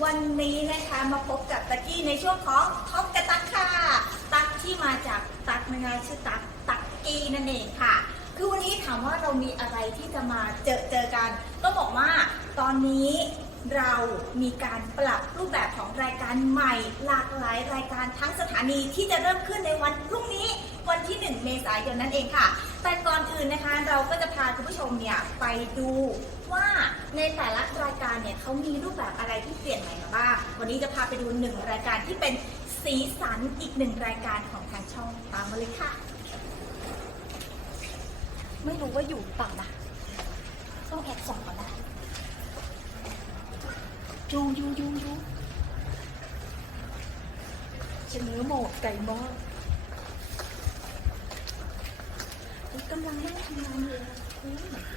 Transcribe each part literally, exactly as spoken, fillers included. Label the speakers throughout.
Speaker 1: วันนี้นะคะมาพบกับตักกี้ในช่วงของท็อปกระตักค่ะตักที่มาจากตักนะคะชื่อตักตักกี้นั่นเองค่ะคือวันนี้ถามว่าเรามีอะไรที่จะมาเจอเจอกันก็บอกว่าตอนนี้เรามีการปรับรูปแบบของรายการใหม่หลากหลายรายการทั้งสถานีที่จะเริ่มขึ้นในวันพรุ่งนี้วันที่หนึ่งเมษายนนั่นเองค่ะแต่ก่อนอื่นนะคะเราก็จะพาคุณผู้ชมเนี่ยไปดูว่าในแต่ละรายการเนี่ยเขามีรูปแบบอะไรที่เปลี่ยนใหม่มาบ้างวันนี้จะพาไปดูหนึ่งรายการที่เป็นสีสันอีกหนึ่งรายการของทางช่องตามมาเลยค่ะไม่รู้ว่าอยู่หรือเปล่านะต้องแอบส่องก่อนนะยูยูยูยูจะเนื้อหมกไก่หม้อกำลังนั่งทำงานอยู่คุณ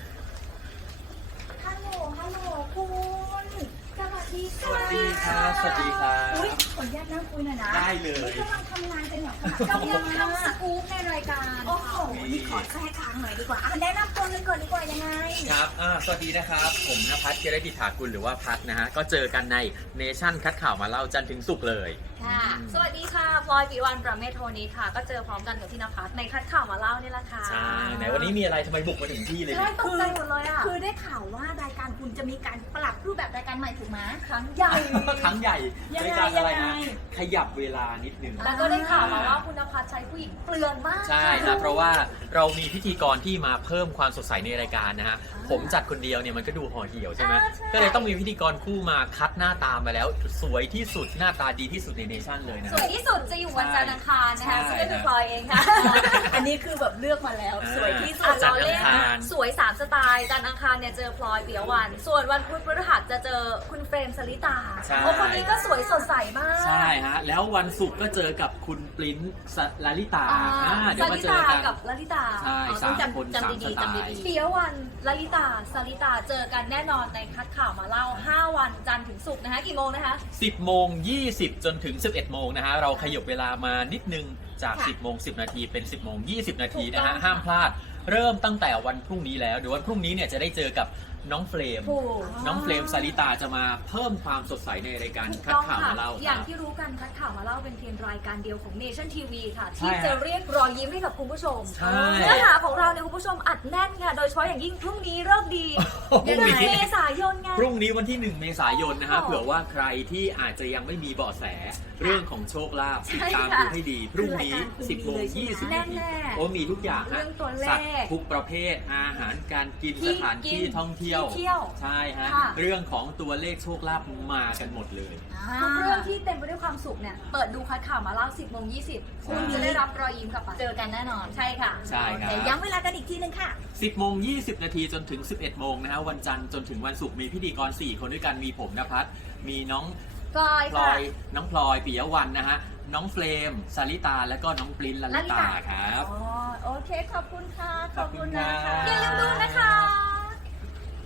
Speaker 1: ฮัลโหลฮัลโหลคุณสวัสดีค่ะ
Speaker 2: สวัสดีครับสวัสดีครับ
Speaker 1: อุ้ยขออนุญาตนั่งคุยหน่อยนะ
Speaker 2: ได้เลย
Speaker 1: กำลังทำงานกันอย่างขนาด
Speaker 3: กำลังทำสกู๊ปในรายการ
Speaker 1: โอ้โหนี่ขอแทรกกลางหน่อยดีกว่าอ่ะแนะนำตัวกันก่อนดีกว่ายังไง
Speaker 2: ครับอ่าสวัสดีนะครับผมณภัทร เจริญดิษฐากุลหรือว่าพัทนะฮะก็เจอกันในเนชั่นคัดข่าวมาเล่าจันทร์ถึงศุกร์เลย
Speaker 3: ค่ะ สวัสดีค่ะพลอยปิวันประเมศโทนิค่ะ ก็เจอพร้อมกันกับพี่นภัสในคัดข่าวมาเล่านี่แหละค่ะ
Speaker 2: ใช่ไหนวันนี้มีอะไรทำไมบุกมาถึงที่เลย
Speaker 3: ใช่
Speaker 2: เนี่ย
Speaker 3: ตกใจหมดเลยอ่ะ
Speaker 1: คือได้ข่าวว่ารายการคุณจะมีการปรับรูปแบบรายการใหม่ถูกไหม
Speaker 3: ครั้งใหญ่
Speaker 2: ครั้งใหญ่
Speaker 1: ยังไง
Speaker 2: รายการอะไร
Speaker 1: ยัง
Speaker 2: นะ
Speaker 1: ไง
Speaker 2: ขยับเวลานิดนึง
Speaker 3: แล้วก็ได้ข่าวมาว่าคุณนภัสใช้ผู้หญิงเปลืองมาก
Speaker 2: ใช่นะเพราะว่าเรามีพิธีกรที่มาเพิ่มความสดใสในรายการนะฮะผมจัดคนเดียวเนี่ยมันก็ดูห่อเหี่ยวใช่ไหม
Speaker 3: อ่าใช่
Speaker 2: ก็เลยต้องมีพิธีกรคู่มาคัดหน้าตามาแล้ว สวยที่สุดหน้าตาดีที่สุดในเนชั่นเลยนะ
Speaker 3: สวยที่สุดจะอยู่วันจันทร์อังคารนะคะ
Speaker 2: ใช่
Speaker 3: ซึ่งก็คือพลอยเองค่ะ
Speaker 1: อันนี้คือแบบเลือกมาแล้วสวยที่สุ
Speaker 3: อ่ะ
Speaker 1: ด
Speaker 2: จั
Speaker 3: เรา
Speaker 2: นทร์
Speaker 3: เล่น
Speaker 2: อังคาร
Speaker 3: สวยสามสไตล์จันทร์อังคารเนี่ยเจอพลอยเปียวัน ส่วนวันพุธพฤหัสจะเจอคุณเฟรมสลิตา
Speaker 2: ใช่
Speaker 3: โอ้คนนี้ก็สวยสดใสมาก
Speaker 2: ใช่ฮะแล้ววันศุกร์ก็เจอกับคุณปริ้นท์สลาลิตา
Speaker 3: อ่า
Speaker 2: อ่าเดี๋ยวมาเจอกัน
Speaker 3: กับลลิตา
Speaker 2: ใช่
Speaker 3: อ๋อ
Speaker 2: สาม
Speaker 3: จำ
Speaker 2: คน
Speaker 3: จำ
Speaker 2: สาม
Speaker 3: ดี
Speaker 2: ส
Speaker 3: ๆ
Speaker 2: ไต
Speaker 3: จำ
Speaker 2: ล์
Speaker 3: ดีๆเปียวันลลิตาสลิตาเจอกันแน่นอนในคัดข่าวมาเล่าห้าวันจันทร์ถึงศุกร์นะคะกี่โมงนะคะ
Speaker 2: สิบโมงยี่สิบจนถึงสิบเอ็ดโมงนะฮะเราขยบเวลามานิดนึงจาก
Speaker 1: ค่ะ
Speaker 2: สิบโมงสิบนาทีเป็น สิบโมงยี่สิบนาทีนะฮะ
Speaker 3: ถูกต้อง
Speaker 2: ห้ามพลาดเริ่มตั้งแต่วันพรุ่งนี้แล้วเดี๋ยววันพรุ่งนี้เนี่ยจะได้เจอกับน้องเฟรม
Speaker 3: ถูก
Speaker 2: น้องเฟรมสาริตาจะมาเพิ่มความสดใสในรายการ
Speaker 3: ถูก
Speaker 2: คัด
Speaker 3: ต้อง
Speaker 2: ข่าว
Speaker 3: ค่ะ
Speaker 2: มาเล่า
Speaker 3: อย่าง
Speaker 2: ครับ
Speaker 3: ที่รู้กันคัดข่าวมาเล่าเป็นเพียงรายการเดียวของ Nation ที วี ค่ะ
Speaker 2: ใช่
Speaker 3: ที่
Speaker 2: ฮะ
Speaker 3: จะเรียกรอยยิ้มให้กับคุณผู้ชม
Speaker 2: ใช่
Speaker 3: เนื้อหาของเราเนี่ยคุณผู้ชมอัดแน่นค่ะ โดยเฉพาะอย่างยิ่งพรุ่งนี้เลิกดี
Speaker 2: พรุ่งนี้
Speaker 3: เมษายนไง
Speaker 2: พรุ่งนี้วันที่หนึ่งเมษายนนะฮะ
Speaker 3: โอ้
Speaker 2: เผื่อว่าใครที่อาจจะยังไม่มีเบาะแสเรื่องของโชคลาภ
Speaker 3: ใช่
Speaker 2: ติดตาม
Speaker 3: ค่ะ
Speaker 2: ดูให้ดี พรุ่งนี้
Speaker 1: คือรายการ
Speaker 2: สิบโมงยี่สิบ
Speaker 3: แน่
Speaker 2: นาที
Speaker 3: ๆ
Speaker 2: โอ้มีทุกอย่างฮะ
Speaker 3: เรื่องตัวเลข
Speaker 2: สัตว์ทุกประเภทอาหารการกิน
Speaker 3: ที่
Speaker 2: สถานที่
Speaker 3: กิน
Speaker 2: ท่องเที่ยว
Speaker 3: ที่เที่ยว
Speaker 2: ใช่ฮะ
Speaker 3: ค่ะ
Speaker 2: เรื่องของตัวเลขโชคลาภมากันหมดเลย
Speaker 3: ทุกเรื่องที่เต็มไปด้วยความสุขเนี่ย เปิดดูคัดข่าวมาเล่าสิบโมงยี่สิบคุณจะได้รับรอยยิ้มกลับไปเจอกันแน่นอน ใช่ค่ะ
Speaker 2: ใช่ครับ
Speaker 1: แต่ย้ำเวลากันอีกทีนึงค่ะ
Speaker 2: สิบโมงยี่สิบนาทีจนถึง สิบเอ็ดโมงนะฮะวันจันทร์จนถึงวันศุกร์มีพิธีกรสี่คนด้วยกันมีผมนภัสมีน้อง
Speaker 3: พลอย
Speaker 2: พลอ
Speaker 3: ค่ะ
Speaker 2: ยน้องพลอยปิยะวันนะฮะน้องเฟรมสาริตาและก็น้องปริ้นท์ลลิ
Speaker 3: ลลิ
Speaker 2: ตา
Speaker 3: ตา
Speaker 2: ครับ
Speaker 1: อ๋อ โอเค ขอบคุณค่ะ
Speaker 2: ขอบคุณครับ
Speaker 3: อย่าลืมดูนะคะ